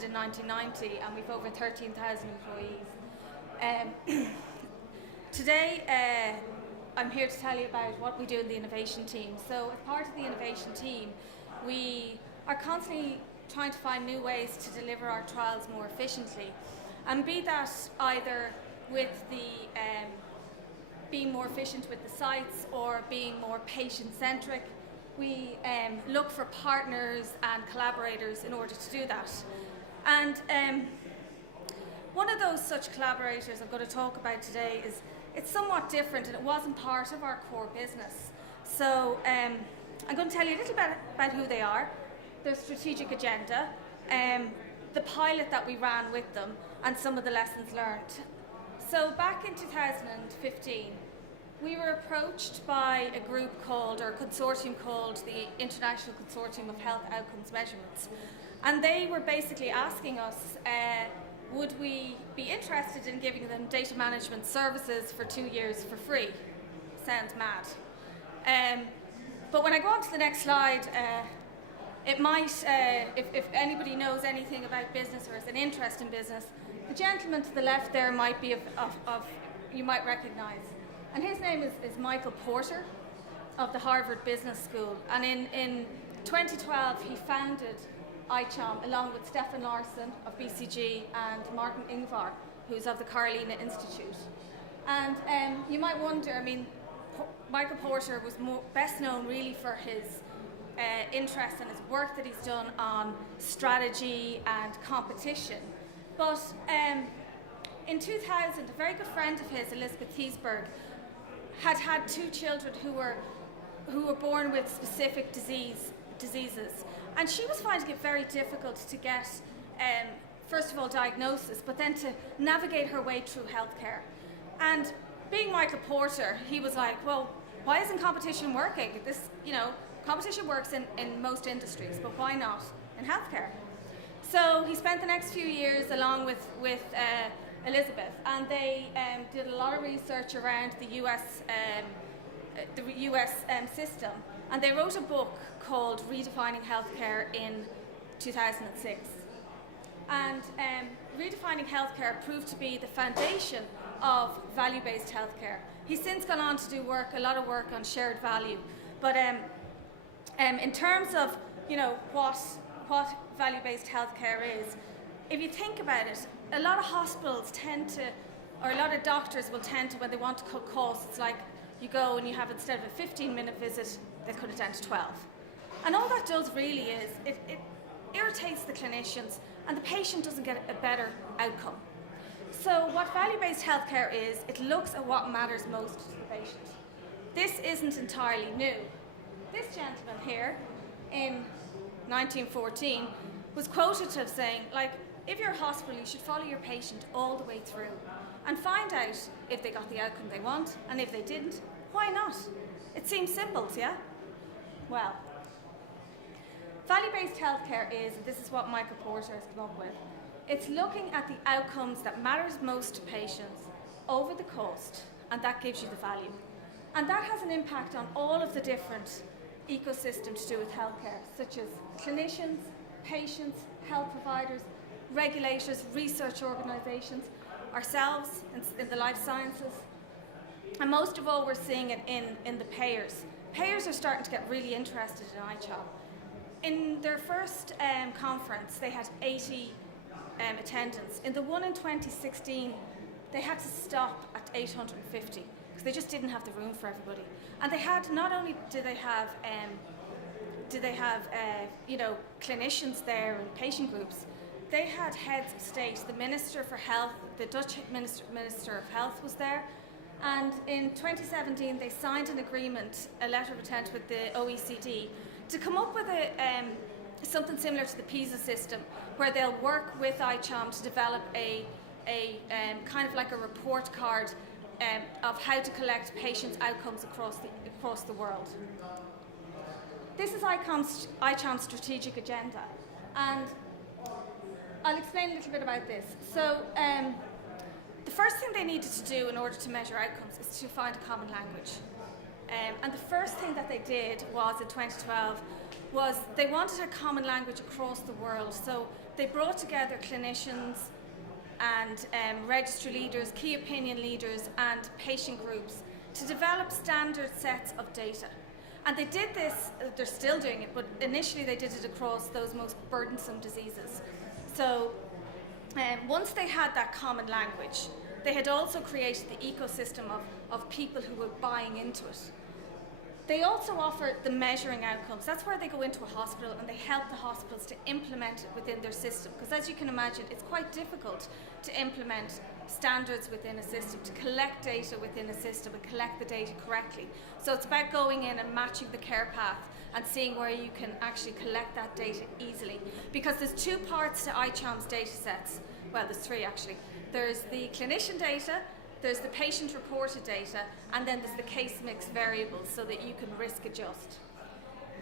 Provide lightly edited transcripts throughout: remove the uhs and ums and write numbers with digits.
founded in 1990 and we've over 13,000 employees. Today I'm here to tell you about what we do in the innovation team. So as part of the innovation team, we are constantly trying to find new ways to deliver our trials more efficiently, and be that either with the being more efficient with the sites or being more patient-centric. We look for partners and collaborators in order to do that. And one of those such collaborators I'm going to talk about today is, it's somewhat different and it wasn't part of our core business. So I'm going to tell you a little bit about who they are, their strategic agenda, the pilot that we ran with them, and some of the lessons learned. So back in 2015, we were approached by a group called, or a consortium called, the International Consortium of Health Outcomes Measurements. And they were basically asking us, would we be interested in giving them data management services for 2 years for free? Sounds mad. But when I go on to the next slide, it might, if anybody knows anything about business or has an interest in business, the gentleman to the left there might be you might recognize. And his name is Michael Porter of the Harvard Business School. And in 2012, he founded ICHOM along with Stefan Larsson of BCG and Martin Ingvar, who's of the Carolina Institute. And you might wonder, I mean, Michael Porter was best known really for his interest and his work that he's done on strategy and competition. But in 2000, a very good friend of his, Elizabeth Thiesberg, had 2 children who were born with specific diseases. And she was finding it very difficult to get, first of all, diagnosis, but then to navigate her way through healthcare. And being Michael Porter, he was like, well, why isn't competition working? Competition works in most industries, but why not in healthcare? So he spent the next few years along with Elizabeth, and they did a lot of research around the US system, and they wrote a book called Redefining Healthcare in 2006. And Redefining Healthcare proved to be the foundation of value-based healthcare. He's since gone on to do a lot of work on shared value, but in terms of what value-based healthcare is, if you think about it, a lot of hospitals or a lot of doctors will tend to, when they want to cut costs, like you go and you have, instead of a 15-minute visit, they cut it down to 12. And all that does really is, it irritates the clinicians and the patient doesn't get a better outcome. So what value-based healthcare is, it looks at what matters most to the patient. This isn't entirely new. This gentleman here, in 1914, was quoted as saying, like, if you're a hospital, you should follow your patient all the way through and find out if they got the outcome they want, and if they didn't, why not? It seems simple, yeah? Well, value-based healthcare is, and this is what Michael Porter has come up with, it's looking at the outcomes that matters most to patients over the cost, and that gives you the value. And that has an impact on all of the different ecosystems to do with healthcare, such as clinicians, patients, health providers, regulators, research organisations, ourselves in the life sciences, and most of all we're seeing it in the payers. Payers are starting to get really interested in ICHOM. In their first conference, they had 80 attendants. In the one in 2016, they had to stop at 850 because they just didn't have the room for everybody. And they had, not only did they have clinicians there and patient groups, they had heads of state. The Minister for Health, the Dutch Minister of Health was there. And in 2017, they signed an agreement, a letter of intent with the OECD, to come up with something similar to the PISA system, where they'll work with ICHOM to develop a kind of like a report card of how to collect patients' outcomes across the world. This is ICHOM's strategic agenda, and I'll explain a little bit about this. So the first thing they needed to do in order to measure outcomes is to find a common language. And the first thing that they did was, in 2012, was they wanted a common language across the world. So they brought together clinicians and registry leaders, key opinion leaders, and patient groups to develop standard sets of data. And they did this, they're still doing it, but initially they did it across those most burdensome diseases. So once they had that common language, they had also created the ecosystem of people who were buying into it. They also offer the measuring outcomes. That's where they go into a hospital and they help the hospitals to implement it within their system. Because as you can imagine, it's quite difficult to implement standards within a system, to collect data within a system and collect the data correctly. So it's about going in and matching the care path and seeing where you can actually collect that data easily. Because there's two parts to ICHOM's data sets. Well, there's three actually. There's the clinician data, there's the patient-reported data, and then there's the case mix variables so that you can risk adjust.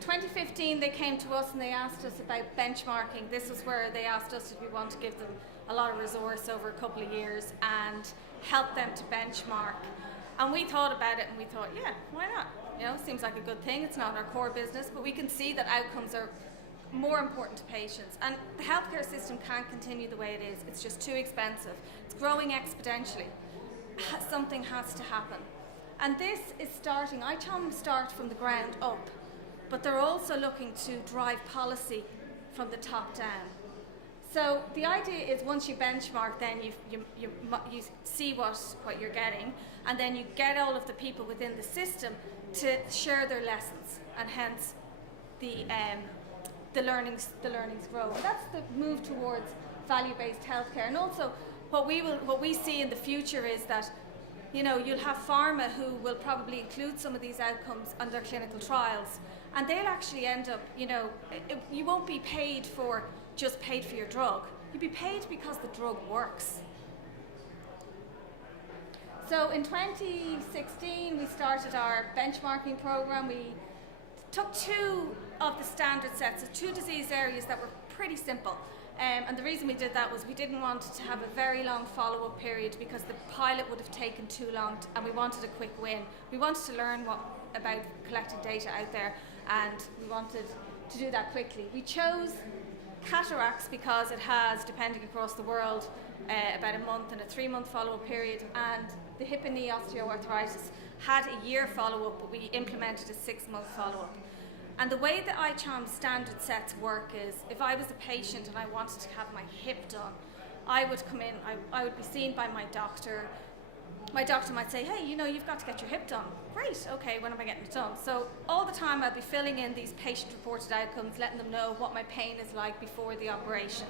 2015, they came to us and they asked us about benchmarking. This was where they asked us if we want to give them a lot of resource over a couple of years and help them to benchmark. And we thought about it and we thought, yeah, why not? You know, seems like a good thing. It's not our core business, but we can see that outcomes are more important to patients. And the healthcare system can't continue the way it is. It's just too expensive. It's growing exponentially. Something has to happen. And this is starting, ICHOM start from the ground up, but they're also looking to drive policy from the top down. So the idea is once you benchmark, then you see what you're getting, and then you get all of the people within the system to share their lessons, and hence the learnings grow. And that's the move towards value-based healthcare. And also what we see in the future is that, you know, you'll have pharma who will probably include some of these outcomes on their clinical trials, and they'll actually end up, you know, you won't be paid for just paid for your drug. You'll be paid because the drug works. So in 2016, we started our benchmarking program. We took two of the standard sets of two disease areas that were pretty simple. And the reason we did that was we didn't want to have a very long follow-up period because the pilot would have taken too long and we wanted a quick win. We wanted to learn about collecting data out there, and we wanted to do that quickly. We chose cataracts because it has, depending across the world, about a month and a 3-month follow-up period, and the hip and knee osteoarthritis had a year follow-up, but we implemented a 6-month follow-up. And the way the ICHOM standard sets work is, if I was a patient and I wanted to have my hip done, I would come in, I would be seen by my doctor. My doctor might say, hey, you know, you've got to get your hip done. Great, okay, when am I getting it done? So all the time I'd be filling in these patient-reported outcomes, letting them know what my pain is like before the operation.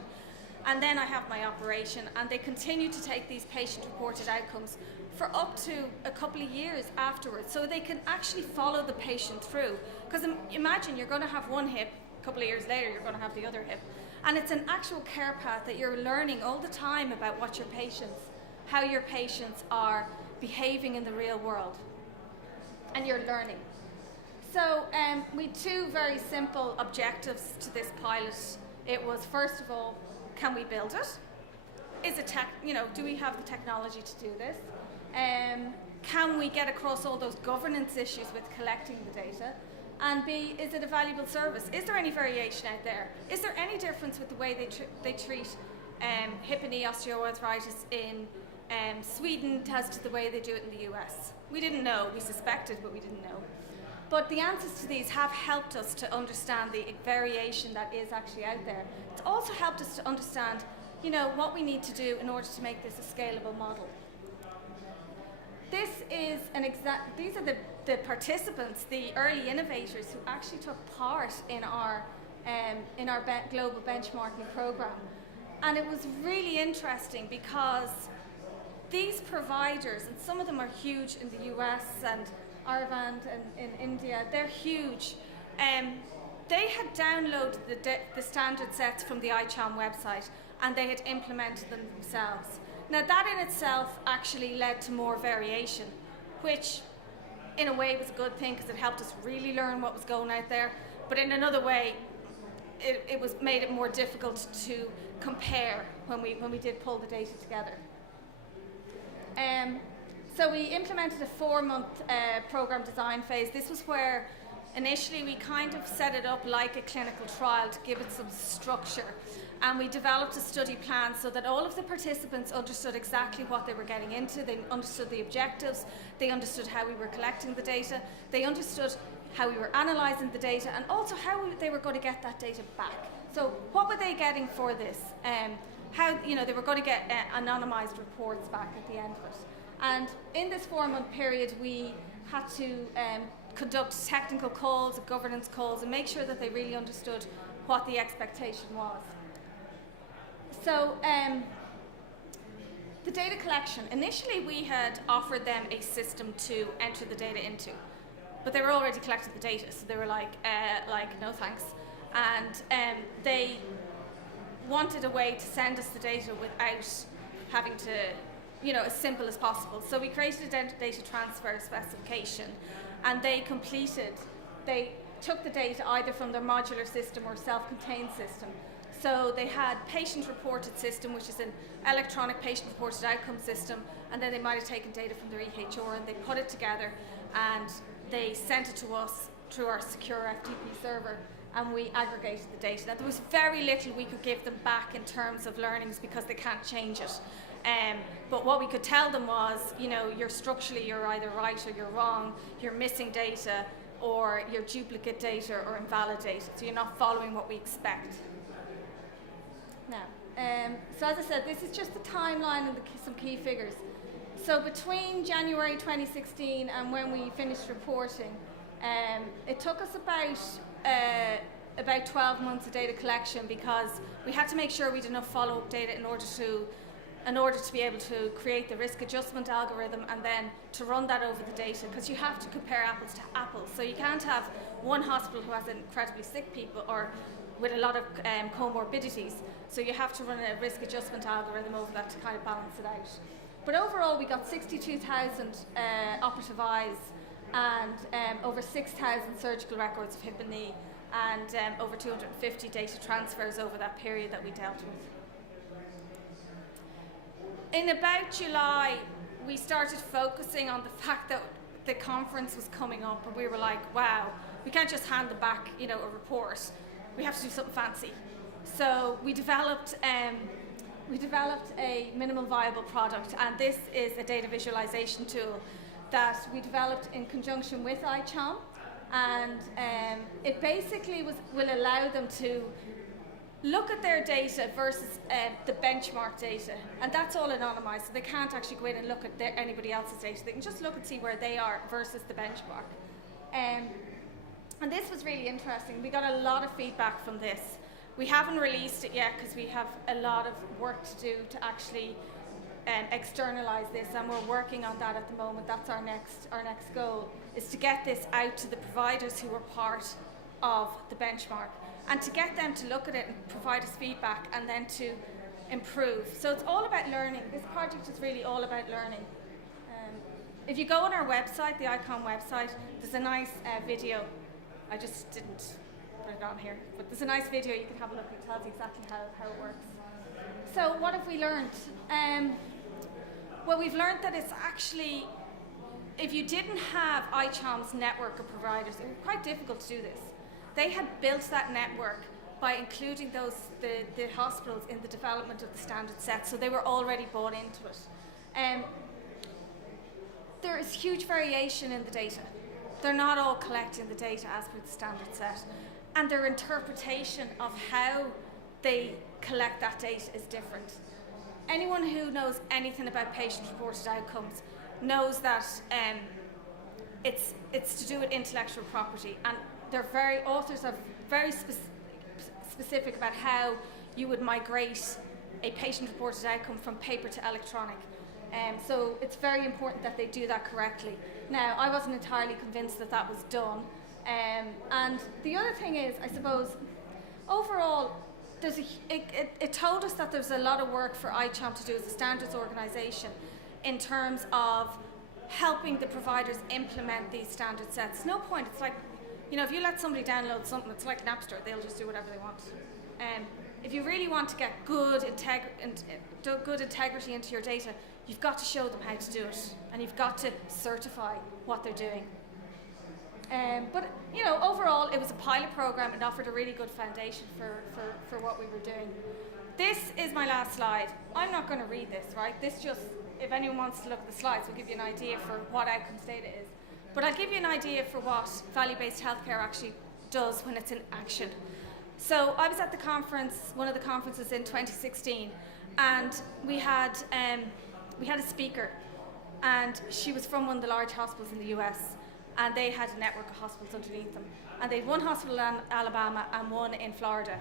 And then I have my operation, and they continue to take these patient-reported outcomes for up to a couple of years afterwards, so they can actually follow the patient through. Because imagine you're going to have one hip, a couple of years later you're going to have the other hip. And it's an actual care path that you're learning all the time about what your patients, how your patients are behaving in the real world. And you're learning. So we had two very simple objectives to this pilot. It was, first of all, can we build it? Is it do we have the technology to do this? Can we get across all those governance issues with collecting the data? And B, is it a valuable service? Is there any variation out there? Is there any difference with the way they treat hip and knee osteoarthritis in Sweden as to the way they do it in the US? We didn't know. We suspected, but we didn't know. But the answers to these have helped us to understand the variation that is actually out there. It's also helped us to understand, you know, what we need to do in order to make this a scalable model. This is these are the participants, the early innovators who actually took part in our global benchmarking program. And it was really interesting because these providers, and some of them are huge in the US and Arvand and in India, they're huge. They had downloaded the standard sets from the ICHOM website and they had implemented them themselves. Now that in itself actually led to more variation, which in a way was a good thing because it helped us really learn what was going out there, but in another way it made it more difficult to compare when we did pull the data together. So we implemented a 4-month program design phase. This was where initially we kind of set it up like a clinical trial to give it some structure. And we developed a study plan so that all of the participants understood exactly what they were getting into. They understood the objectives, they understood how we were collecting the data, they understood how we were analysing the data, and also how they were going to get that data back. So what were they getting for this? How they were going to get anonymised reports back at the end of it. And in this 4-month period, we had to conduct technical calls, governance calls, and make sure that they really understood what the expectation was. So the data collection, initially we had offered them a system to enter the data into, but they were already collecting the data, so they were like no thanks. And they wanted a way to send us the data without having to, as simple as possible. So we created a data transfer specification, and they took the data either from their modular system or self-contained system. So they had patient-reported system, which is an electronic patient-reported outcome system, and then they might have taken data from their EHR and they put it together and they sent it to us through our secure FTP server, and we aggregated the data. Now, there was very little we could give them back in terms of learnings because they can't change it. But what we could tell them was, structurally you're either right or you're wrong, you're missing data, or you're duplicate data or invalid data, so you're not following what we expect. Now, so as I said, this is just the timeline and some key figures. So between January 2016 and when we finished reporting, it took us about 12 months of data collection, because we had to make sure we had enough follow-up data in order to be able to create the risk adjustment algorithm and then to run that over the data, because you have to compare apples to apples. So you can't have one hospital who has incredibly sick people or with a lot of comorbidities. So you have to run a risk adjustment algorithm over that to kind of balance it out. But overall, we got 62,000 operative eyes and over 6,000 surgical records of hip and knee, and over 250 data transfers over that period that we dealt with. In about July, we started focusing on the fact that the conference was coming up, and we were like, wow, we can't just hand them back, a report. We have to do something fancy. So we developed a minimum viable product, and this is a data visualization tool that we developed in conjunction with ICHOM, and it basically will allow them to look at their data versus the benchmark data, and that's all anonymized, so they can't actually go in and look at anybody else's data. They can just look and see where they are versus the benchmark. And this was really interesting. We got a lot of feedback from this. We haven't released it yet because we have a lot of work to do to actually externalize this, and we're working on that at the moment. That's our next goal, is to get this out to the providers who are part of the benchmark, and to get them to look at it and provide us feedback and then to improve. So it's all about learning. This project is really all about learning. If you go on our website, the ICON website, there's a nice video. I just didn't put it on here, but there's a nice video you can have a look at. It tells you exactly how it works. So what have we learned? Well, we've learned that it's actually, if you didn't have ICHOM's network of providers, it was quite difficult to do this. They had built that network by including the hospitals in the development of the standard set, so they were already bought into it. There is huge variation in the data. They're not all collecting the data as per the standard set, and their interpretation of how they collect that data is different. Anyone who knows anything about patient-reported outcomes knows that it's to do with intellectual property, and authors are very specific about how you would migrate a patient-reported outcome from paper to electronic. So it's very important that they do that correctly. Now, I wasn't entirely convinced that was done. And the other thing is, I suppose, overall, it told us that there's a lot of work for ICHOM to do as a standards organisation in terms of helping the providers implement these standard sets. No point, it's like, if you let somebody download something, it's like Napster, they'll just do whatever they want. If you really want to get good integrity into your data, you've got to show them how to do it, and you've got to certify what they're doing. But you know, overall, it was a pilot program and offered a really good foundation for what we were doing. This is my last slide. I'm not going to read this, right? This just, if anyone wants to look at the slides, will give you an idea for what outcomes data is. But I'll give you an idea for what value-based healthcare actually does when it's in action. So I was at the conference, one of the conferences in 2016, and we had a speaker, and she was from one of the large hospitals in the US, and they had a network of hospitals underneath them. And they had one hospital in Alabama and one in Florida.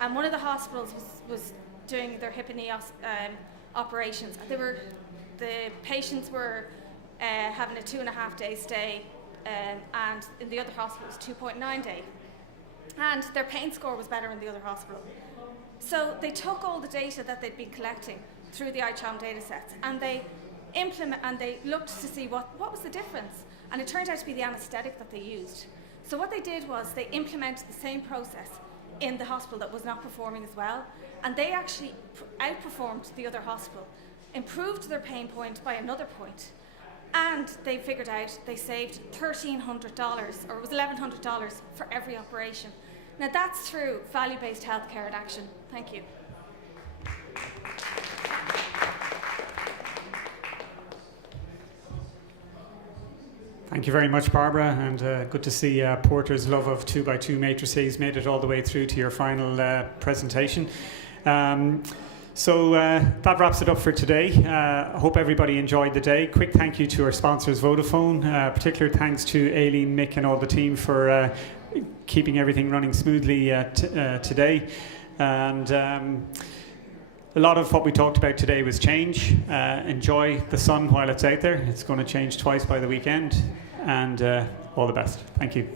And one of the hospitals was doing their hip and knee operations. The patients were having a 2.5 day stay, and in the other hospital it was 2.9 day. And their pain score was better in the other hospital. So they took all the data that they'd been collecting through the iCharm data sets, and they looked to see what was the difference. And it turned out to be the anaesthetic that they used. So what they did was they implemented the same process in the hospital that was not performing as well, and they actually outperformed the other hospital, improved their pain point by another point, and they figured out they saved $1,300, or it was $1,100 for every operation. Now that's through value-based healthcare in action. Thank you. Thank you very much, Barbara, and good to see Porter's love of 2x2 matrices made it all the way through to your final presentation. So that wraps it up for today. I hope everybody enjoyed the day. Quick thank you to our sponsors, Vodafone. Particular thanks to Aileen, Mick and all the team for keeping everything running smoothly today. And a lot of what we talked about today was change. Enjoy the sun while it's out there. It's going to change twice by the weekend. And all the best. Thank you.